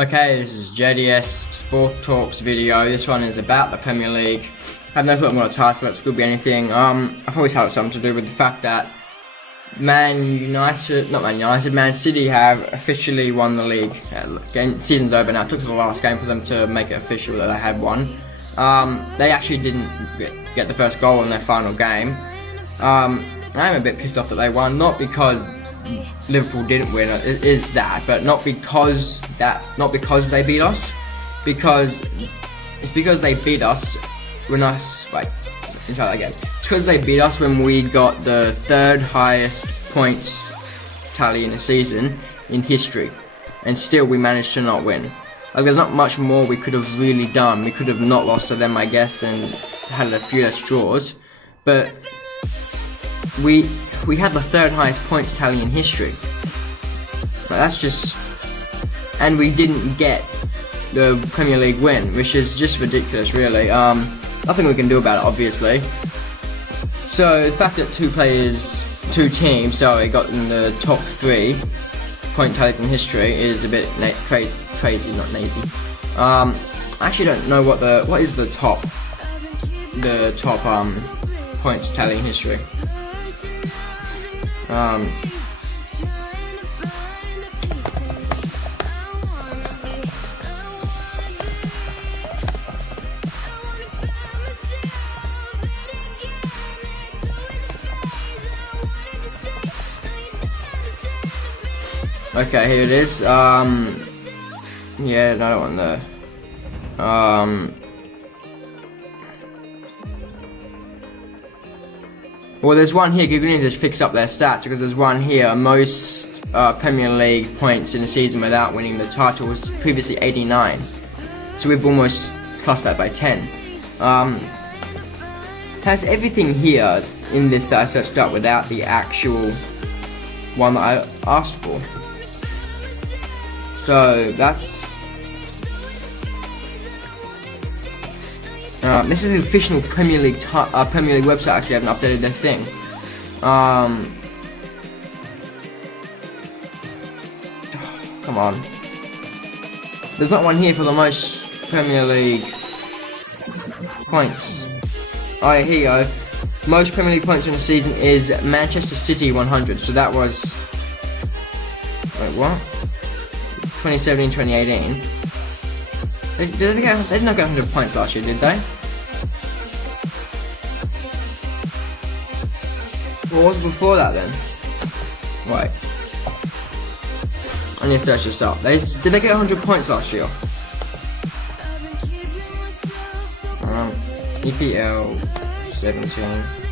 Okay, this is JDS Sport Talks video. This one is about the Premier League. I have no clue what title, it could be anything. I probably thought it something to do with the fact that Man City have officially won the league. Season's over now. It took the last game for them to make it official that they had won. They actually didn't get the first goal in their final game. I'm a bit pissed off that they won, not because Liverpool didn't win, it is that, but not because they beat us, because they beat us when it's because they beat us when we got the third highest points tally in a season in history, and still we managed to not win. Like, there's not much more we could have really done. We could have not lost to them, I guess, and had a few less draws, but we had the third highest points tally in history. But that's just, and we didn't get the Premier League win, which is just ridiculous, really. Nothing we can do about it, obviously. So the fact that two teams, got in the top 3 point tallies in history is a bit crazy, not lazy. I actually don't know what is the top points tally in history. Okay, here it is. Yeah, no, I don't want the. Well, there's one here. Google need to fix up their stats because there's one here. Most Premier League points in a season without winning the title was previously 89. So we've almost plus that by 10. Has everything here in this that I searched up without the actual one that I asked for. So that's. This is the official Premier League website. Actually, I haven't updated their thing. Come on. There's not one here for the most Premier League points. Oh, yeah, here you go. Most Premier League points in a season is Manchester City 100. So that was. Wait, what? 2017, 2018. They didn't not get 100 points last year, did they? What was before that then? Right. I need to search this up. Did they get 100 points last year? EPL 17,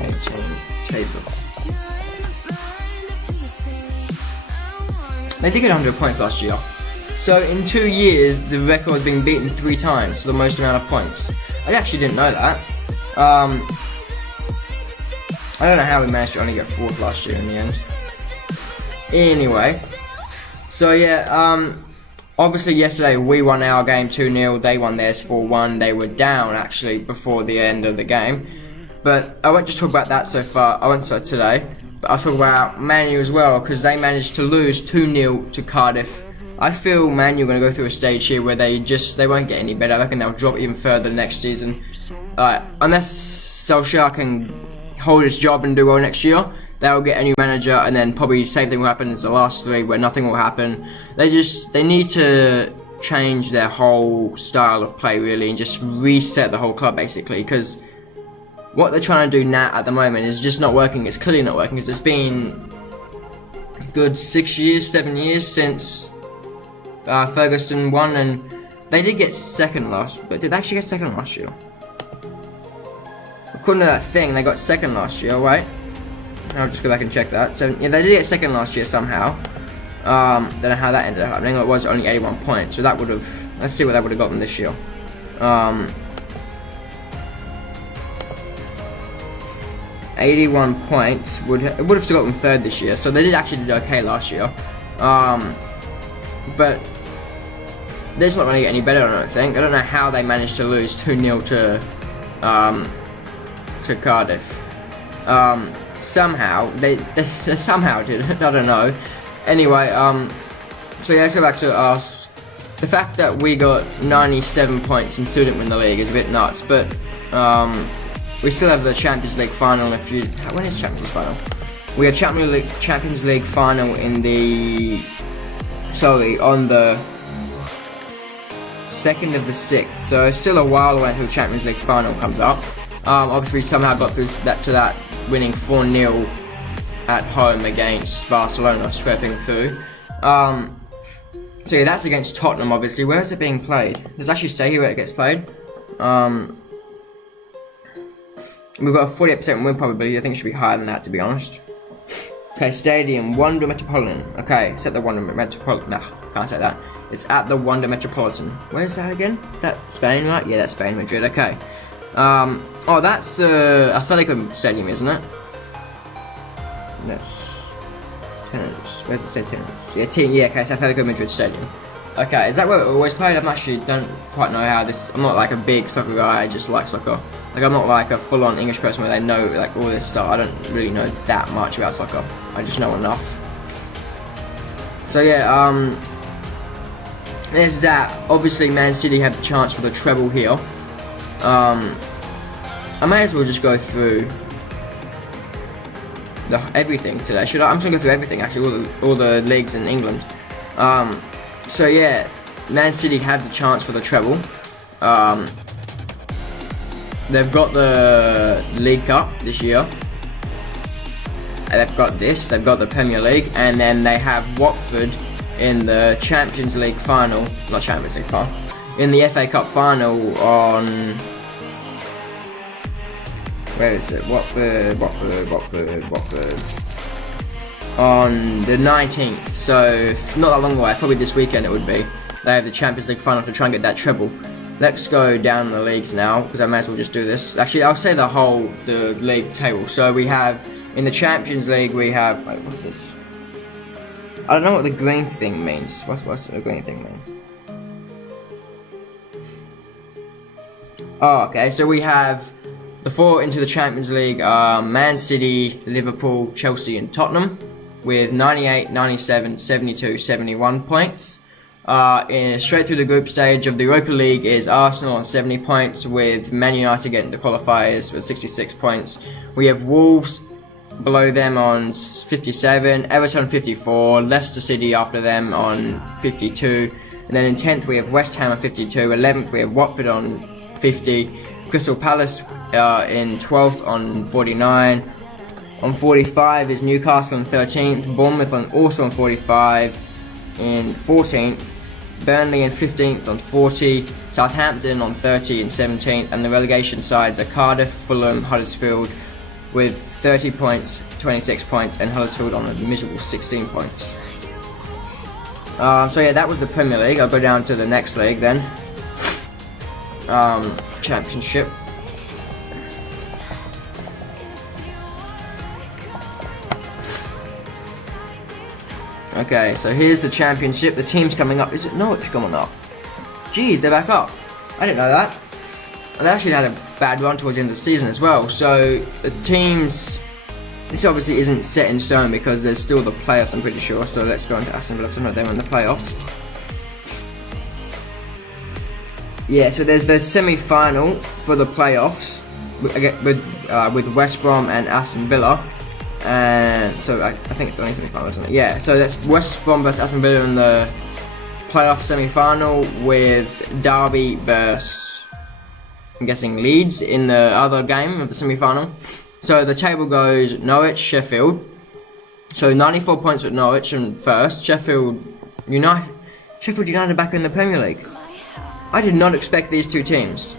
18, table. They did get 100 points last year. So in 2 years, the record has been beaten 3 times, so the most amount of points. I actually didn't know that. I don't know how we managed to only get 4th last year in the end. Anyway, so yeah, obviously yesterday we won our game 2-0, they won theirs 4-1. They were down actually before the end of the game. But I won't just talk about that so far, I won't start today. But I'll talk about Man U as well, because they managed to lose 2-0 to Cardiff. I feel Man U are going to go through a stage here where they won't get any better. I reckon they'll drop even further next season. Unless Solskjaer can hold his job and do well next year, they'll get a new manager, and then probably the same thing will happen as the last 3 where nothing will happen. They need to change their whole style of play really and just reset the whole club basically, because what they're trying to do now at the moment is just not working. It's clearly not working because it's been a good 6 years, 7 years since Ferguson won, and they did get second last. But did they actually get second last year? According to that thing, they got second last year, right? I'll just go back and check that. So yeah, they did get second last year somehow. Don't know how that ended up happening. It was only 81 points, so that would have. Let's see what they would have gotten this year. 81 points would have still got them 3rd this year. So they did actually do okay last year. But they're just not going to get any better, I don't think. I don't know how they managed to lose 2-0 to Cardiff. Somehow they somehow did it. I don't know. Anyway, so yeah, let's go back to us. the fact that we got 97 points and still didn't win the league is a bit nuts, but we still have the Champions League final. When is Champions League final? We have Champions League final on the 2nd of the 6th, so it's still a while away until the Champions League final comes up. Obviously we somehow got through to that, winning 4-0 at home against Barcelona, scraping through. So yeah, that's against Tottenham, obviously. Where is it being played? Does it actually say here where it gets played? We've got a 48% win probability. I think it should be higher than that, to be honest. Okay, stadium, Wanda Metropolitan. Okay, it's at the Wanda Metropolitan. Nah, can't say that. It's at the Wanda Metropolitan. Where is that again? Is that Spain, right? Yeah, that's Spain, Madrid. Okay. Oh, that's the Atletico Stadium, isn't it? That's tennis. Where does it say tennis? Yeah, okay, it's Atletico Madrid Stadium. Okay, is that where it always played? I'm actually don't quite know how this. I'm not like a big soccer guy. I just like soccer. Like I'm not like a full-on English person where they know like all this stuff. I don't really know that much about soccer. I just know enough. So yeah, there's that. Obviously, Man City have the chance for the treble here. I may as well just go through everything today. I'm just gonna go through everything actually, all the leagues in England. So yeah, Man City have the chance for the treble. They've got the League Cup this year. And they've got the Premier League, and then they have Watford in the Champions League final, not Champions League final, in the FA Cup final on, where is it? Watford. On the 19th, so not that long away, probably this weekend it would be. They have the Champions League final to try and get that treble. Let's go down the leagues now, because I may as well just do this. Actually, I'll say the league table. So we have, in the Champions League, we have, wait, what's this? I don't know what the green thing means. What's the green thing mean? Oh, okay, so we have the 4 into the Champions League, Man City, Liverpool, Chelsea and Tottenham, with 98, 97, 72, 71 points. Straight through the group stage of the Europa League is Arsenal on 70 points, with Man United getting the qualifiers with 66 points. We have Wolves below them on 57, Everton on 54, Leicester City after them on 52, and then in 10th we have West Ham on 52, 11th we have Watford on 50, Crystal Palace in 12th on 49, on 45 is Newcastle on 13th, Bournemouth also on 45, in 14th, Burnley in 15th on 40, Southampton on 30 and 17th, and the relegation sides are Cardiff, Fulham, Huddersfield with 30 points, 26 points, and Huddersfield on a miserable 16 points. So yeah, that was the Premier League. I'll go down to the next league then. Championship. Okay, so here's the championship. The team's coming up. Is it Norwich coming up? Jeez, they're back up. I didn't know that. They actually had a bad run towards the end of the season as well. So the teams, this obviously isn't set in stone because there's still the playoffs, I'm pretty sure. So let's go into Aston Villa. I know they won the playoffs. Yeah, so there's the semi-final for the playoffs with West Brom and Aston Villa. And so I think it's the only semi-final, isn't it? Yeah, so that's West Brom versus Aston Villa in the playoff semi-final, with Derby versus, I'm guessing, Leeds in the other game of the semi-final. So the table goes Norwich, Sheffield. So 94 points with Norwich in first. Sheffield United back in the Premier League. I did not expect these two teams.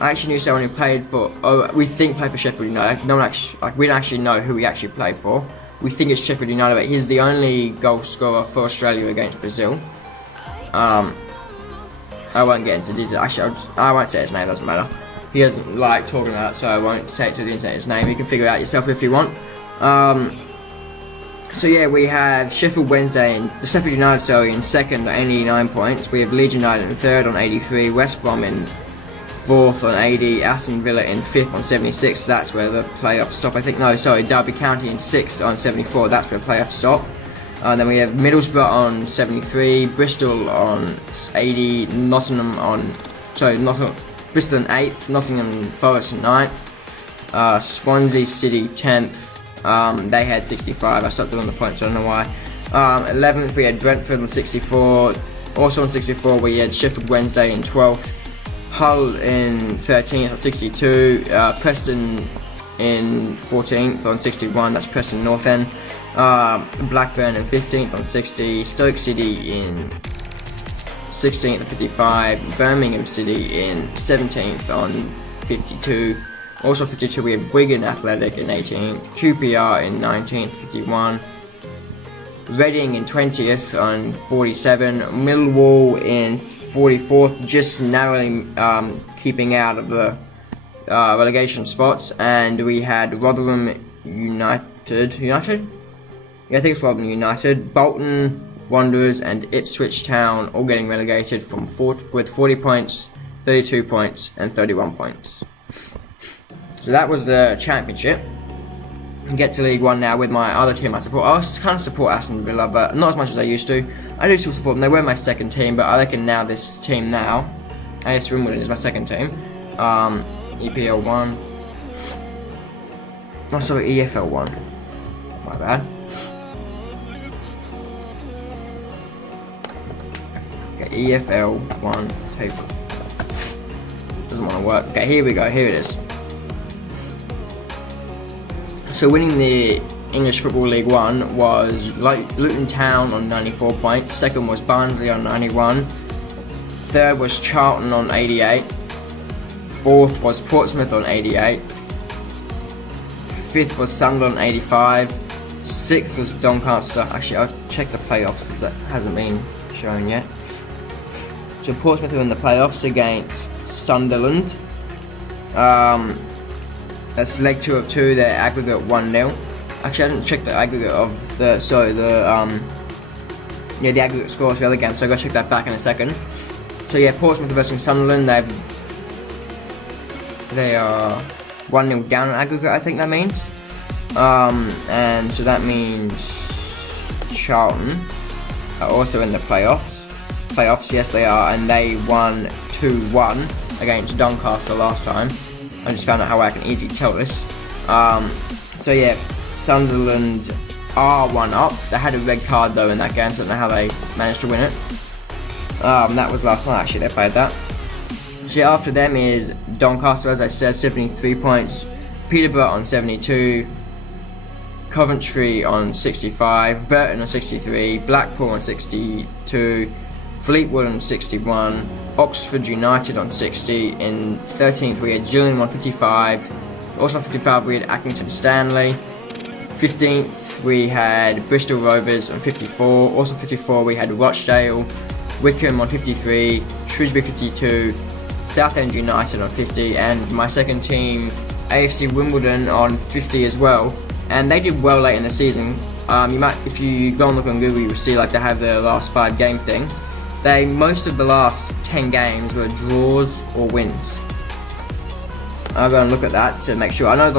I actually knew someone who played for, we played for Sheffield United. No one actually, we don't actually know who he actually played for. We think it's Sheffield United, but he's the only goal scorer for Australia against Brazil. I won't get into detail. Actually, I won't say his name, doesn't matter. He doesn't like talking about it, so I won't say it to the internet his name. You can figure it out yourself if you want. So yeah, we have Sheffield United in second on 89 points. We have Leeds United in third on 83, West Brom in fourth on 80, Aston Villa in fifth on 76. That's where the playoffs stop. Derby County in sixth on 74. That's where playoffs stop. Then we have Middlesbrough on 73, Bristol on 80, Bristol in 8th, Nottingham Forest in 9th, Swansea City 10th, they had 65, I stopped them on the points, I don't know why. 11th we had Brentford on 64, also on 64 we had Sheffield Wednesday in 12th, Hull in 13th on 62, Preston in 14th on 61, that's Preston North End, Blackburn in 15th on 60, Stoke City in 16th on 55, Birmingham City in 17th on 52, also 52 we have Wigan Athletic in 18th, QPR in 19th, 51, Reading in 20th on 47, Millwall in 44th, just narrowly keeping out of the relegation spots, and we had Rotherham United? Yeah, I think it's Rotherham United, Bolton Wanderers and Ipswich Town all getting relegated with 40 points, 32 points and 31 points. So that was the championship. Get to League One now with my other team I support. I kind of support Aston Villa, but not as much as I used to. I do still support them. They were my second team, but I reckon now this team now, AS Wimbledon is my second team. EPL 1. Oh, sorry, EFL 1. My bad. Okay, EFL 1 table. Doesn't want to work. Okay, here we go. Here it is. So winning the English Football League 1 was Luton Town on 94 points, second was Barnsley on 91, third was Charlton on 88, fourth was Portsmouth on 88, fifth was Sunderland on 85, sixth was Doncaster. Actually, I'll check the playoffs because that hasn't been shown yet. So Portsmouth are in the playoffs against Sunderland. That's leg 2 of 2, their aggregate 1-0. Actually, I didn't check the aggregate of the aggregate scores for the other game, so I'll go check that back in a second. So yeah, Portsmouth versus Sunderland, they are 1-0 down on aggregate, I think that means. And so that means Charlton are also in the playoffs. Yes they are, and they won 2-1 against Doncaster last time. I just found out how I can easily tell this. So yeah, Sunderland are 1 up. They had a red card though in that game, so I don't know how they managed to win it. That was last night actually, they played that. So yeah, after them is Doncaster, as I said, 73 points. Peterborough on 72. Coventry on 65. Burton on 63. Blackpool on 62. Fleetwood on 61. Oxford United on 60. In 13th we had Gillingham on 55. Also on 55 we had Accrington Stanley. 15th we had Bristol Rovers on 54. Also 54 we had Rochdale. Wickham on 53. Shrewsbury 52. Southend United on 50. And my second team, AFC Wimbledon, on 50 as well. And they did well late in the season. You might, if you go and look on Google, you'll see like they have their last 5 game thing. Most of the last 10 games were draws or wins. I'll go and look at that to make sure. I know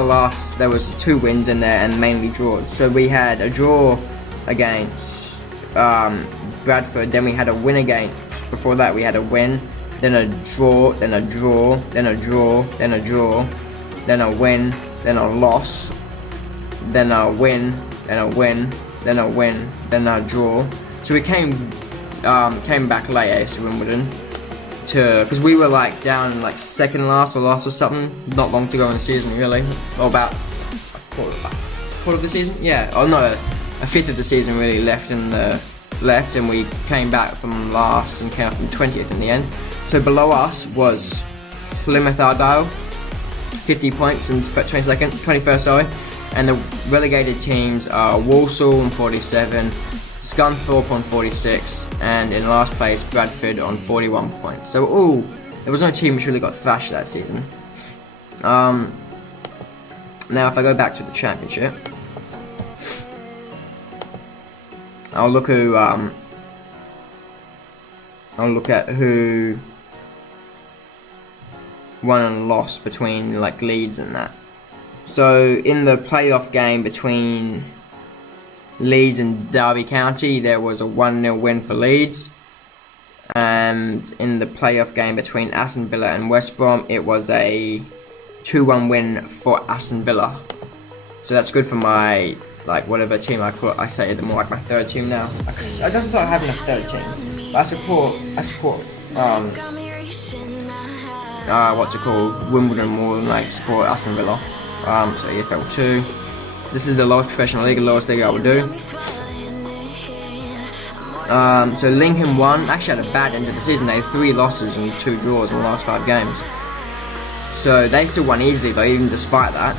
there was 2 wins in there and mainly draws. So we had a draw against Bradford, then we had a win against, before that we had a win, then a draw, then a draw, then a draw, then a draw, then a win, then a loss, then a win, then a win, then a win, then a draw. So we came back late, AFC Wimbledon, because we were like down like second last or last or something, not long to go in the season really, or about a quarter of the season, yeah, or no, a fifth of the season really left, and we came back from last and came up from 20th in the end. So below us was Plymouth Argyle, 50 points in 21st, sorry, and the relegated teams are Walsall on 47, Scunthorpe on 46, and in last place Bradford on 41 points. So there was no team which really got thrashed that season. Now if I go back to the championship, I'll look at who won and lost between like Leeds and that. So in the playoff game between Leeds and Derby County, there was a 1-0 win for Leeds. And in the playoff game between Aston Villa and West Brom, it was a 2-1 win for Aston Villa. So that's good for my, like, whatever team I say the more like my third team now. I doesn't feel like having a third team. But I support what's it called, Wimbledon more than like support Aston Villa. So EFL 2. This is the lowest professional league, the lowest league I will do. So Lincoln won. Actually had a bad end of the season. They had 3 losses and 2 draws in the last 5 games. So they still won easily though, even despite that.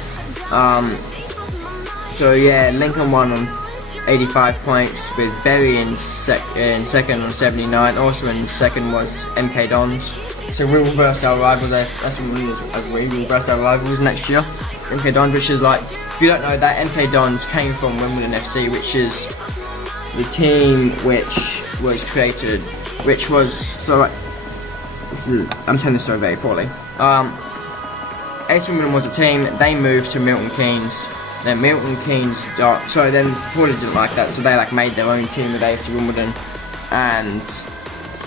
So yeah, Lincoln won on 85 points with Berry in second on 79. Also in second was MK Dons. So we will reverse our rivals as we will reverse our rivals next year. MK Dons, which is like, if you don't know that, MK Dons came from Wimbledon FC, which is the team which was created, so like, I'm telling this story very poorly. AC Wimbledon was a team, they moved to Milton Keynes, then Milton Keynes, so then the supporters didn't like that, so they like made their own team with AC Wimbledon, and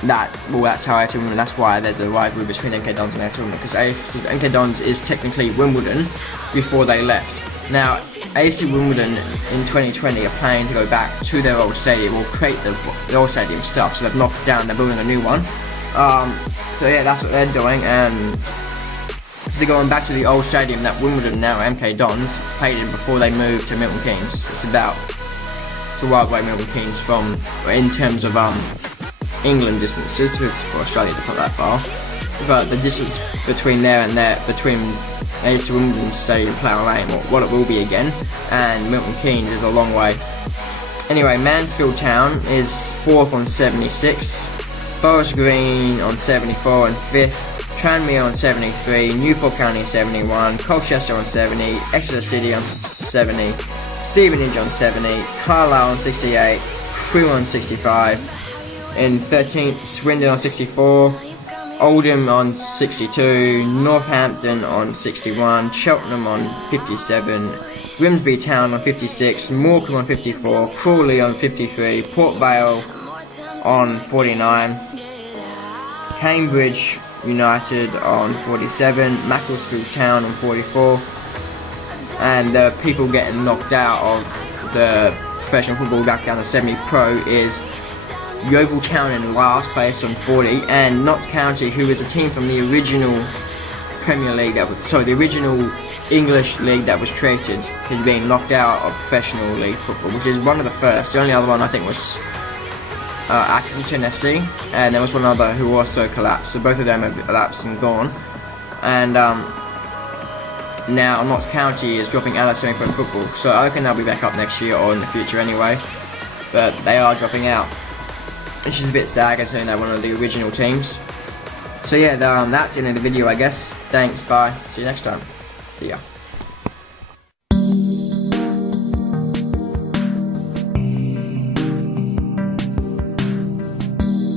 that's how AC Wimbledon, that's why there's a rivalry between MK Dons and AC Wimbledon, because MK Dons is technically Wimbledon before they left. Now, AC Wimbledon in 2020 are planning to go back to their old stadium, or create the old stadium stuff, so they've knocked it down, they're building a new one. So yeah, that's what they're doing, and so they're going back to the old stadium that Wimbledon, now MK Dons, played in before they moved to Milton Keynes. It's a while away Milton Keynes from, in terms of England distances, because for Australia it's not that far, but the distance between there and there, between AC Wimbledon Stadium, Plough Lane, or what it will be again, and Milton Keynes is a long way. Anyway, Mansfield Town is 4th on 76, Forest Green on 74 and 5th, Tranmere on 73, Newport County on 71, Colchester on 70, Exeter City on 70, Stevenage on 70, Carlisle on 68, Crewe on 65, in 13th, Swindon on 64, Oldham on 62, Northampton on 61, Cheltenham on 57, Grimsby Town on 56, Morecambe on 54, Crawley on 53, Port Vale on 49, Cambridge United on 47, Macclesfield Town on 44, and the people getting knocked out of the professional football back down to 70 Pro is Yeovil Town in last place on 40, and Notts County, who is a team from the original Premier League, the original English league that was created, is being knocked out of professional league football, which is one of the first. The only other one I think was Accrington FC, and there was one other who also collapsed, so both of them have collapsed and gone. And now Notts County is dropping out of semi-pro football, so I reckon they'll be back up next year or in the future anyway, but they are dropping out, which is a bit sad considering they're one of the original teams. So yeah, that's the end of the video, I guess. Thanks, bye, see you next time, see ya.